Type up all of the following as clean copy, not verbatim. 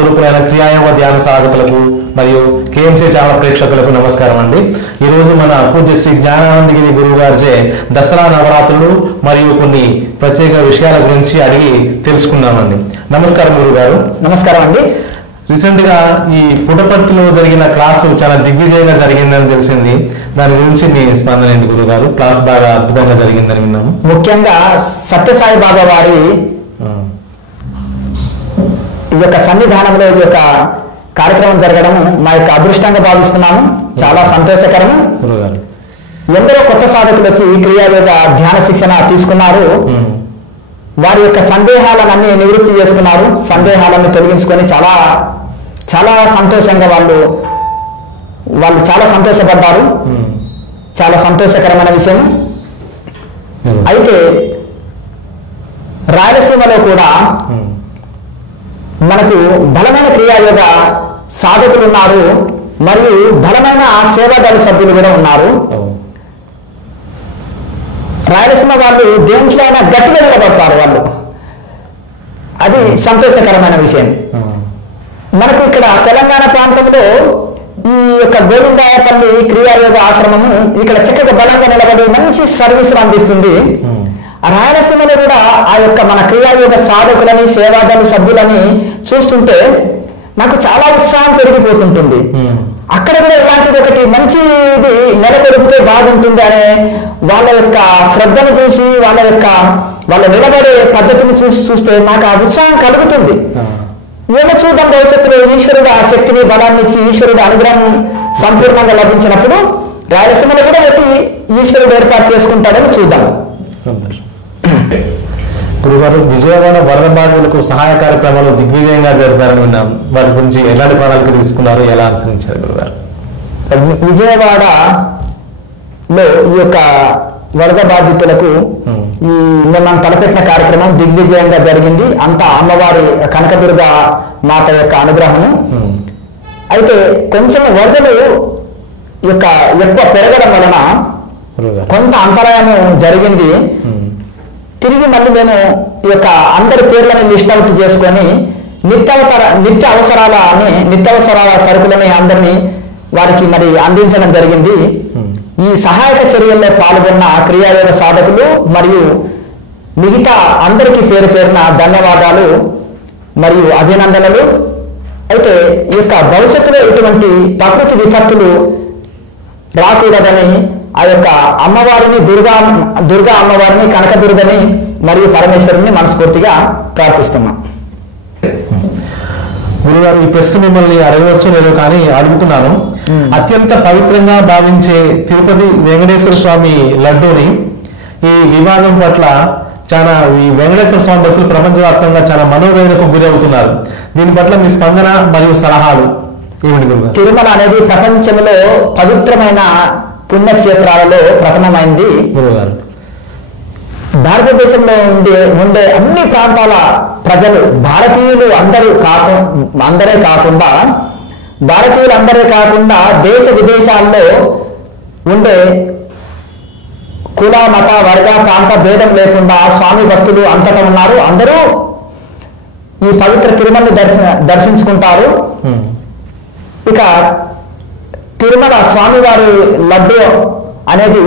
స్వరూపులైన క్రియాయోగ ధ్యాన సాధకులకు మరియు KMC channel ప్రేక్షకులకు నమస్కారం అండి. ఈరోజు మన పూజ్య శ్రీ జ్ఞానానందగిరి గురువు గారిచే దసరా నవరాత్రులు మరియు కొన్ని ప్రత్యేక విషయాల గురించి అడిగి తెలుసుకుందామండి. నమస్కారం గురువు గారు. నమస్కారం అండి. రీసెంట్ గా ఈ పుట్టపర్తిలో జరిగిన క్లాసు చాలా దిగ్విజయంగా జరిగిందని తెలిసింది. దాని గురించి మీ స్పందన ఏంటి గురువు గారు? క్లాస్ బాగా అద్భుతంగా జరిగిందని విన్నాము. ముఖ్యంగా సత్యసాయి బాబా వారి ఈ యొక్క సన్నిధానంలో ఈ యొక్క కార్యక్రమం జరగడం మా యొక్క అదృష్టంగా భావిస్తున్నాము. చాలా సంతోషకరం. గురువు గారు, ఎందరో కొత్త సాధకులు వచ్చి ఈ క్రియాయోగ ధ్యాన శిక్షణ తీసుకున్నారు. వారి యొక్క సందేహాలను అన్ని నివృత్తి చేసుకున్నారు. సందేహాలను తొలగించుకొని చాలా చాలా సంతోషంగా వాళ్ళు చాలా సంతోషపడ్డారు. చాలా సంతోషకరమైన విషయం. అయితే రాయలసీమలో కూడా మనకు బలమైన క్రియాయోగ సాధకులు ఉన్నారు, మరియు బలమైన సేవాదళ సభ్యులు కూడా ఉన్నారు. రాయలసీమ వాళ్ళు దేంట్లో అయినా గట్టిగా నిలబడతారు వాళ్ళు. అది సంతోషకరమైన విషయం. మనకు ఇక్కడ తెలంగాణ ప్రాంతంలో ఈ యొక్క గోవిందాయపల్లి క్రియాయోగ ఆశ్రమము ఇక్కడ చక్కగా బలంగా నిలబడి మంచి సర్వీసులు అందిస్తుంది. రాయలసీమలో కూడా ఆ యొక్క మన క్రియాయోగ సాధకులని సేవాదళ సభ్యులని చూస్తుంటే నాకు చాలా ఉత్సాహం పెరిగిపోతుంటుంది. అక్కడ కూడా ఇలాంటిది ఒకటి మంచిది నెలకొల్పితే బాగుంటుంది అనే వాళ్ళ యొక్క శ్రద్ధను చూసి వాళ్ళ నిలబడే పద్ధతిని చూస్తే నాకు ఆ ఉత్సాహం కలుగుతుంది. ఏమో చూద్దాం, భవిష్యత్తులో ఈశ్వరుడు ఆ శక్తిని బలాన్ని ఇచ్చి ఈశ్వరుడు అనుగ్రహం సంపూర్ణంగా లభించినప్పుడు రాయలసీమలో కూడా పెట్టి ఈశ్వరుడు ఏర్పాటు చేసుకుంటాడని చూద్దాం. గురుగారు, విజయవాడ వరద బాధితులకు సహాయ కార్యక్రమాలు దిగ్విజయంగా జరిపారని విన్నాం. వాటి గురించి ఎలాంటి ప్రణాళిక తీసుకున్నారు, ఎలా అనుసరించారు గురుగారు? విజయవాడలో ఈ యొక్క వరద బాధితులకు ఈ మనం తలపెట్టిన కార్యక్రమం దిగ్విజయంగా జరిగింది. అంతా అమ్మవారి కనకదుర్గ మాత యొక్క అనుగ్రహము. అయితే కొంచెం వరదలు ఎక్కువ పెరగడం వలన కొంత అంతరాయము జరిగింది. తిరిగి మళ్ళీ మేము ఈ యొక్క అందరి పేర్లను లిస్ట్ అవుట్ చేసుకొని నిత్యావసరాల సరుకులని అందరినీ వారికి మరి అందించడం జరిగింది. ఈ సహాయక చర్యల్లో పాల్గొన్న క్రియాయోగ సాధకులు మరియు మిగతా అందరికీ పేరు పేరున ధన్యవాదాలు మరియు అభినందనలు. అయితే ఈ యొక్క భవిష్యత్తులో ఇటువంటి ప్రకృతి విపత్తులు రాకూడదని ఆ యొక్క అమ్మవారిని దుర్గా అమ్మవారిని, కనకదుర్గని మరియు పరమేశ్వరుని మనస్ఫూర్తిగా ప్రార్థిస్తున్నాం. గురుగారు, ఈ ప్రశ్న మిమ్మల్ని అడగవచ్చు లేదు కానీ అడుగుతున్నాను. అత్యంత పవిత్రంగా భావించే తిరుపతి వెంకటేశ్వర స్వామి లడ్డూని ఈ వివాదం పట్ల ఈ వెంకటేశ్వర స్వామి భక్తులు ప్రపంచవ్యాప్తంగా చాలా మనోవేదనకు గురి అవుతున్నారు. దీని పట్ల మీ స్పందన మరియు సలహాలు ఏమిటి గురుగారు? తిరుమల అనేది ప్రపంచంలో పవిత్రమైన పుణ్యక్షేత్రాలలో ప్రథమమైంది. గురుగారు, భారతదేశంలో ఉండే అన్ని ప్రాంతాల ప్రజలు భారతీయులు అందరే కాకుండా దేశ విదేశాల్లో ఉండే కుల మత వర్గ ప్రాంత భేదం లేకుండా స్వామి భక్తులు అంతటా ఉన్నారు. అందరూ ఈ పవిత్ర తిరుమలని దర్శించుకుంటారు. ఇక తిరుమల స్వామివారి లడ్డు అనేది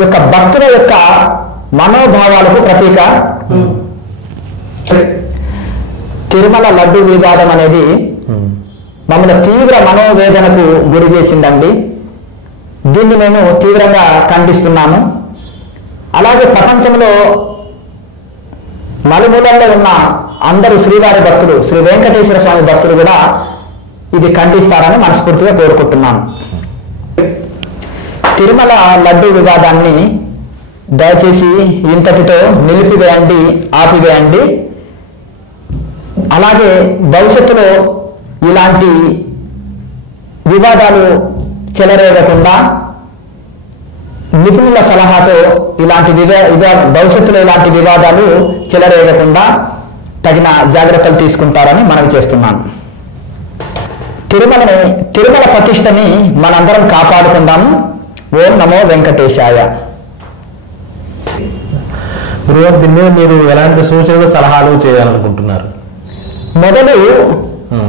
యొక్క భక్తుల యొక్క మనోభావాలకు ప్రతీక. తిరుమల లడ్డు వివాదం అనేది మమ్మల్ని తీవ్ర మనోవేదనకు గురి చేసిందండి. దీన్ని మేము తీవ్రంగా ఖండిస్తున్నాము. అలాగే ప్రపంచంలో నలుమూలల్లో ఉన్న అందరూ శ్రీవారి భక్తులు, శ్రీ వెంకటేశ్వర స్వామి భక్తులు కూడా ఇది ఖండిస్తారని మనస్ఫూర్తిగా కోరుకుంటున్నాను. తిరుమల లడ్డు వివాదాన్ని దయచేసి ఇంతటితో ఆపివేయండి. అలాగే భవిష్యత్తులో ఇలాంటి వివాదాలు చెలరేగకుండా నిపుణుల సలహాతో భవిష్యత్తులో ఇలాంటి వివాదాలు చెలరేగకుండా తగిన జాగ్రత్తలు తీసుకుంటారని మనవి చేస్తున్నాను. తిరుమల ప్రతిష్టని మనందరం కాపాడుకుందాము. ఓం నమో వెంకటేశాయ. గురుగారు, దీన్ని మీరు ఎలాంటి సూచనలు సలహాలు చేయాలనుకుంటున్నారు? మొదలు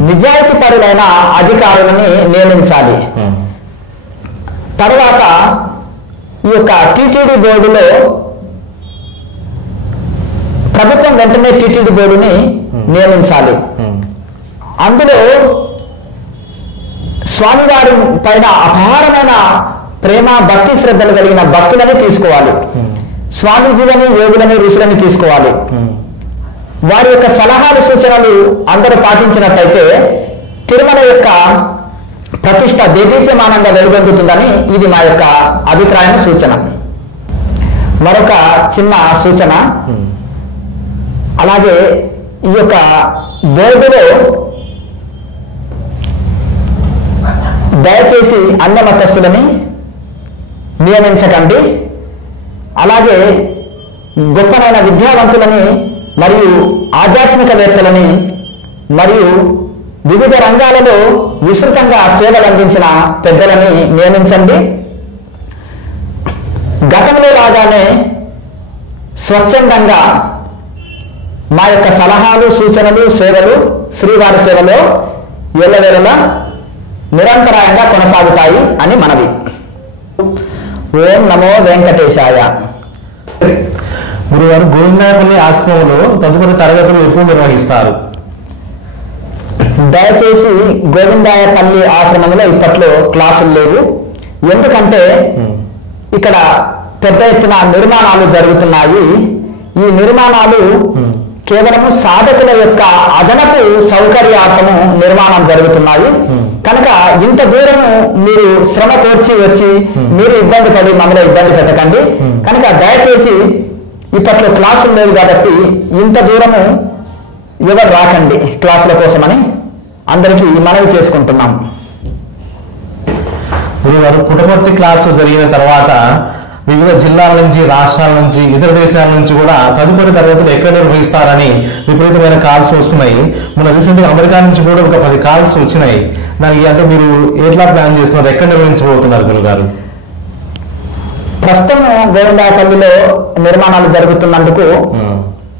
నిజాయితీ పరులైన అధికారులని నియమించాలి. తర్వాత ఈ యొక్క టీటీడీ బోర్డులో ప్రభుత్వం వెంటనే టీటీడీ బోర్డుని నియమించాలి. అందులో స్వామివారి పైన అపారమైన ప్రేమ భక్తి శ్రద్ధలు కలిగిన భక్తులని తీసుకోవాలి. స్వామీజీలని, యోగులని, ఋషులని తీసుకోవాలి. వారి యొక్క సలహాలు, సూచనలు అందరూ పాటించినట్టయితే తిరుమల యొక్క ప్రతిష్ట దేదీప్యమానంగా వెలుగొందుతుందని ఇది మా యొక్క అభిప్రాయం, సూచన. మరొక చిన్న సూచన, అలాగే ఈ యొక్క బోర్డులో దయచేసి అన్య మతస్థులని నియమించకండి. అలాగే గొప్పనైన విద్యావంతులని మరియు ఆధ్యాత్మికవేత్తలని మరియు వివిధ రంగాలలో విస్తృతంగా సేవలు అందించిన పెద్దలని నియమించండి. గతంలో లాగానే స్వచ్ఛందంగా మా యొక్క సలహాలు, సూచనలు, సేవలు శ్రీవారి సేవలో ఎల్లవేళలా నిరంతరాయంగా కొనసాగుతాయి అని మనవి. ఓం నమో వెంకటేశాయ. గురువారు గోవిందాయపల్లి ఆశ్రమంలో తదుపరి తరగతులు ఎప్పుడు నిర్వహిస్తారు? దయచేసి గోవిందాయపల్లి ఆశ్రమంలో ఇప్పట్లో క్లాసులు లేవు. ఎందుకంటే ఇక్కడ పెద్ద ఎత్తున నిర్మాణాలు జరుగుతున్నాయి. ఈ నిర్మాణాలు కేవలము సాధకుల యొక్క అదనపు సౌకర్యార్థము నిర్మాణం జరుగుతున్నాయి. కనుక ఇంత దూరము మీరు శ్రమ కోర్చి వచ్చి మీరు ఇబ్బంది పడి మమ్మల్ని ఇబ్బంది పెట్టకండి. కనుక దయచేసి ఇప్పట్లో క్లాసులు లేవు కాబట్టి ఇంత దూరము ఎవరు రాకండి క్లాసుల కోసమని అందరికీ మనవి చేసుకుంటున్నాం. గురువారు పుట్టపర్తి క్లాసు జరిగిన తర్వాత వివిధ జిల్లాల నుంచి, రాష్ట్రాల నుంచి, ఇతర దేశాల నుంచి కూడా తదుపరి తరగతులు ఎక్కడ నిర్వహిస్తారని విపరీతమైన కాల్స్ వస్తున్నాయి. మన రీసెంట్గా అమెరికా నుంచి కూడా ఒక 10 కాల్స్ వచ్చినాయి. దానికి అంటే మీరు ఎట్లా ప్లాన్ చేస్తున్నారు, ఎక్కడ నిర్వహించబోతున్నారు గురుగారు? ప్రస్తుతం గోవిందాపల్లిలో నిర్మాణాలు జరుగుతున్నందుకు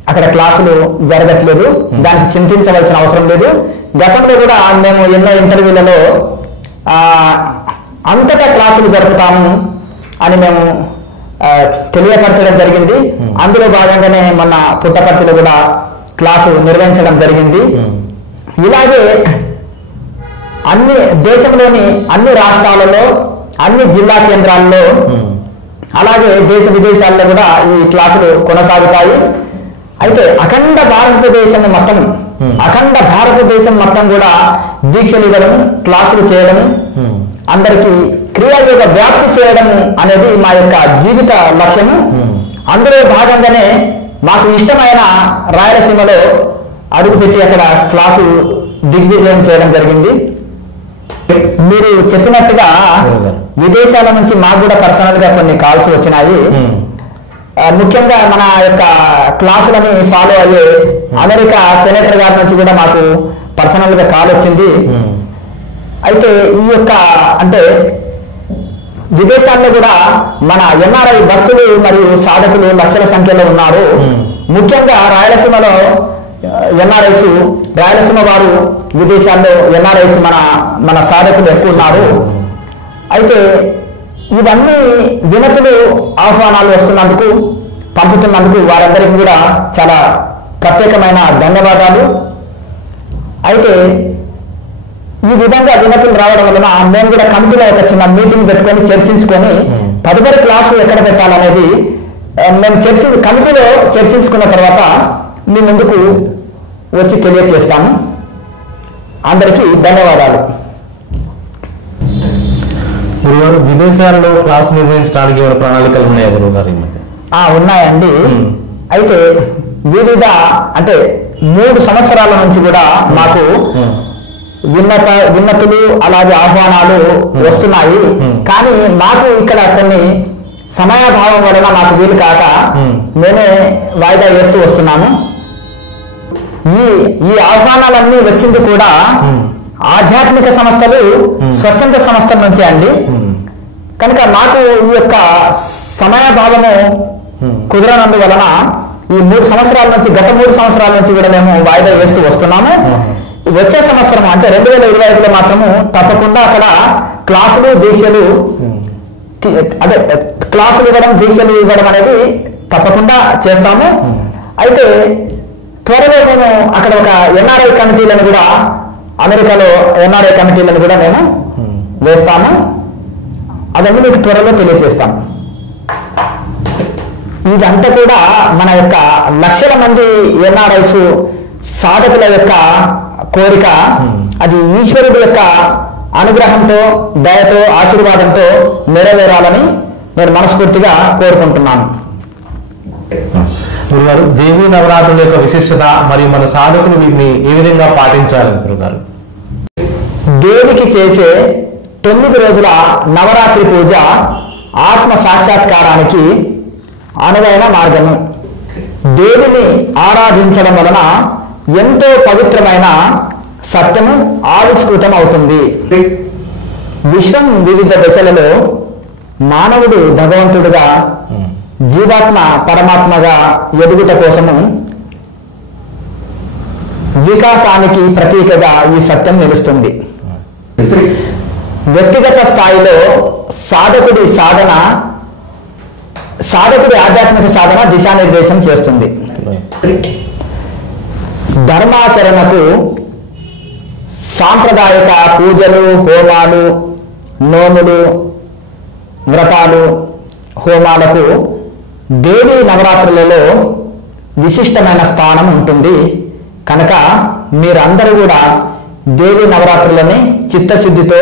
అక్కడ క్లాసులు జరగట్లేదు. దానికి చింతించవలసిన అవసరం లేదు. గతంలో కూడా మేము ఎన్నో ఇంటర్వ్యూలలో అంతటా క్లాసులు జరుపుతాము అని మేము తెలియపరచడం జరిగింది. అందులో భాగంగానే మొన్న పుట్టపర్తిలో కూడా క్లాసు నిర్వహించడం జరిగింది. ఇలాగే అన్ని దేశంలోని అన్ని రాష్ట్రాలలో, అన్ని జిల్లా కేంద్రాల్లో, అలాగే దేశ విదేశాల్లో కూడా ఈ క్లాసులు కొనసాగుతాయి. అయితే అఖండ భారతదేశం మొత్తం కూడా దీక్షలు ఇవ్వడం, క్లాసులు చేయడం, అందరికీ క్రియాయోగ వ్యాప్తి చేయడం అనేది మా యొక్క జీవిత లక్ష్యము. అందులో భాగంగానే మాకు ఇష్టమైన రాయలసీమలో అడుగుపెట్టి అక్కడ క్లాసు దిగ్విజయం చేయడం జరిగింది. మీరు చెప్పినట్టుగా విదేశాల నుంచి మాకు కూడా పర్సనల్ గా కొన్ని కాల్స్ వచ్చినాయి. ముఖ్యంగా మన యొక్క క్లాసులని ఫాలో అయ్యే అమెరికా సెనేటర్ గారి నుంచి కూడా మాకు పర్సనల్ గా కాల్ వచ్చింది. అయితే ఈ యొక్క అంటే విదేశాల్లో కూడా మన ఎన్ఆర్ఐ భక్తులు మరియు సాధకులు లక్షల సంఖ్యలో ఉన్నారు. ముఖ్యంగా రాయలసీమలో ఎన్ఆర్ఐస్, రాయలసీమ వారు విదేశాల్లో ఎన్ఆర్ఐస్ మన సాధకులు ఎక్కువ ఉన్నారు. అయితే ఇవన్నీ వినతులు, ఆహ్వానాలు వస్తున్నందుకు, పంపుతున్నందుకు వారందరికీ కూడా చాలా ప్రత్యేకమైన ధన్యవాదాలు. అయితే ఈ విధంగా వినతులు రావడం వలన మేము కూడా కమిటీలో ఒక చిన్న మీటింగ్ పెట్టుకొని చర్చించుకొని తదుపరి క్లాసు ఎక్కడ పెట్టాలనేది మేము కమిటీలో చర్చించుకున్న తర్వాత మీ ముందుకు వచ్చి తెలియజేస్తాము. అందరికీ ధన్యవాదాలు. గురుగారు, విదేశాలలో క్లాసు నిర్వహించడానికి ఏమైనా ప్రణాళికలు ఉన్నాయా గురుగారు? ఈ మధ్య ఉన్నాయండి. అయితే వివిధ అంటే 3 సంవత్సరాల నుంచి కూడా మాకు విన్నతులు అలాగే ఆహ్వానాలు వస్తున్నాయి. కానీ మాకు ఇక్కడ కొన్ని సమయాభావం వలన మాకు వీలు కాక మేమే వాయిదా వేస్తూ వస్తున్నాము. ఈ ఆహ్వానాలన్నీ వచ్చింది కూడా ఆధ్యాత్మిక సంస్థలు, స్వచ్ఛంద సంస్థల నుంచే అండి. కనుక మాకు ఈ యొక్క సమయాభావము కుదరనందు వలన ఈ 3 సంవత్సరాల నుంచి, గత 3 సంవత్సరాల నుంచి కూడా మేము వాయిదా వేస్తూ వస్తున్నాము. వచ్చే సంవత్సరం అంటే 2025లో మాత్రము తప్పకుండా అక్కడ క్లాసులు దీక్షలు అదే క్లాసులు ఇవ్వడం దీక్షలు ఇవ్వడం అనేది తప్పకుండా చేస్తాము. అయితే త్వరలో మేము అక్కడ ఒక ఎన్ఆర్ఐ కమిటీలను కూడా అమెరికాలో ఎన్ఆర్ఐ కమిటీలను కూడా మేము వేస్తాము. అవన్నీ మీకు త్వరలో తెలియజేస్తాము. ఇదంతా కూడా మన యొక్క లక్షల మంది ఎన్ఆర్ఐస్ సాధకుల యొక్క కోరిక, అది ఈశ్వరుడి యొక్క అనుగ్రహంతో దయతో ఆశీర్వాదంతో నెరవేరాలని నేను మనస్ఫూర్తిగా కోరుకుంటున్నాను. గురుగారు, దేవీ నవరాత్రుల యొక్క విశిష్టత మరియు మన సాధకులు వీటిని ఏ విధంగా పాటించాలి గురుగారు? దేవికి చేసే 9 రోజుల నవరాత్రి పూజ ఆత్మ సాక్షాత్కారానికి అనువైన మార్గము. దేవిని ఆరాధించడం వలన ఎంతో పవిత్రమైన సత్యము ఆవిష్కృతం అవుతుంది. విశ్వం వివిధ దశలలో మానవుడు భగవంతుడిగా, జీవాత్మ పరమాత్మగా ఎదుగుట కోసము వికాసానికి ప్రతీకగా ఈ సత్యం నిలుస్తుంది. వ్యక్తిగత స్థాయిలో సాధకుడి ఆధ్యాత్మిక సాధన దిశానిర్దేశం చేస్తుంది. ధర్మాచరణకు సాంప్రదాయక పూజలు, హోమాలు, నోములు, వ్రతాలు, హోమాలకు దేవీ నవరాత్రులలో విశిష్టమైన స్థానం ఉంటుంది. కనుక మీరందరూ కూడా దేవీ నవరాత్రులని చిత్తశుద్ధితో,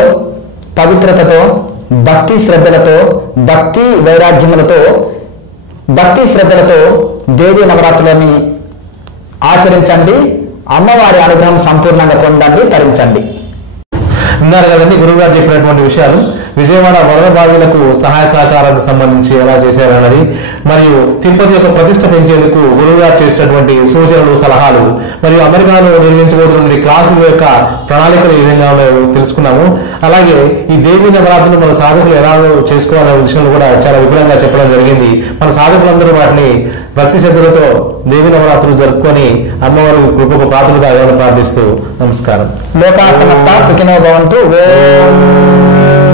పవిత్రతతో, భక్తి శ్రద్ధలతో, భక్తి శ్రద్ధలతో దేవీ నవరాత్రులని ఆచరించండి. అమ్మవారి అనుగ్రహం సంపూర్ణంగా పొందండి, తరించండి. ఉన్నారు కదండి గురువుగారు చెప్పినటువంటి విషయాలు. విజయవాడ వరద బాధితులకు సహాయ సహకారానికి సంబంధించి ఎలా చేశారన్నది, మరియు తిరుపతి యొక్క ప్రతిష్ట పెంచేందుకు గురువుగారు చేసినటువంటి సూచనలు, సలహాలు, మరియు అమెరికాలో నిర్వహించబోతున్న క్లాసుల యొక్క ప్రణాళికలు ఏ విధంగా తెలుసుకున్నాము. అలాగే ఈ దేవీ నవరాత్రులు మన సాధకులు ఎలా చేసుకోవాలనే విషయంలో కూడా చాలా విపులంగా చెప్పడం జరిగింది. మన సాధకులందరూ వాటిని భక్తి శ్రద్ధలతో దేవీ నవరాత్రులు జరుపుకొని అమ్మవారి కృపకు పాత్రలుగా ప్రార్థిస్తూ నమస్కారం. లోకా సమస్త సుఖినో భవంతు. ఓం